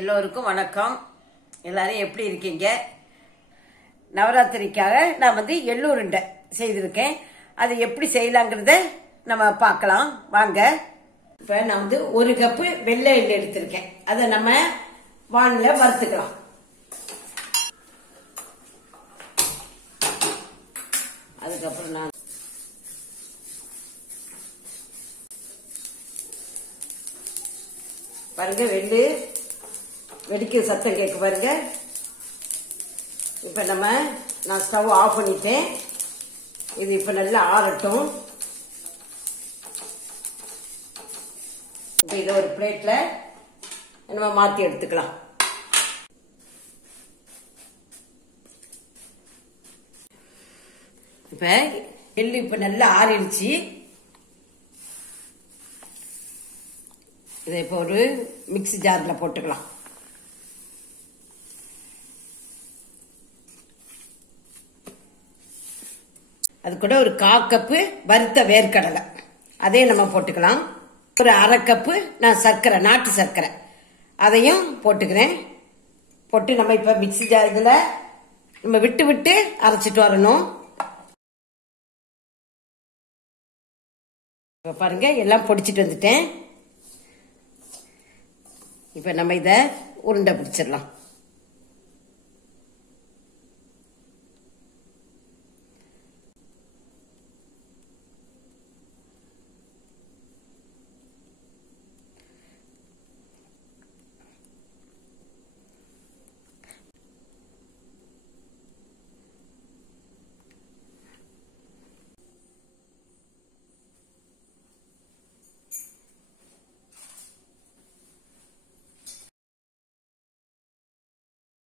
எல்லோருக்கும் வணக்கம். எல்லாரும் எப்படி இருக்கீங்க? நவராத்திரிக்காக நான் எள்ளு உருண்டை செய்திருக்கேன். அது எப்படி செய்யலாங்கிறத நம்ம பார்க்கலாம் வாங்க. இப்ப நான் ஒரு கப்பு வெள்ளை எள்ளு எடுத்திருக்கேன். அதை நம்ம வானில வறுத்துக்கலாம். அதுக்கப்புறம் நான் பாருங்க, வெள்ளு வெடிக்கிற சத்தம் கேட்க பாருங்க. இப்ப நான் ஸ்டவ் ஆஃப் பண்ணிட்டேன். இது இப்ப நல்லா ஆறட்டும். இப்ப இதை ஒரு பிளேட்ல நம்ம மாத்தி எடுத்துக்கலாம். இப்ப எள்ளு இப்ப நல்லா ஆறிடுச்சு. இதை இப்ப ஒரு மிக்ஸி ஜார்ல போட்டுக்கலாம். அது கூட ஒரு 1/4 கப்பு வறுத்த வேர்க்கடலை அதையும் நம்ம போட்டுக்கலாம். ஒரு 1/2 கப்பு நான் சர்க்கரை, நாட்டு சர்க்கரை, அதையும் போட்டுக்கிறேன். போட்டு நம்ம இப்ப மிக்ஸி ஜார் இதுல நம்ம விட்டு விட்டு அரைச்சிட்டு வரணும். இப்ப பாருங்க, எல்லாம் பொடிச்சிட்டு வந்துட்டேன். இப்ப நம்ம இத உருண்டை பிடிச்சிடலாம்.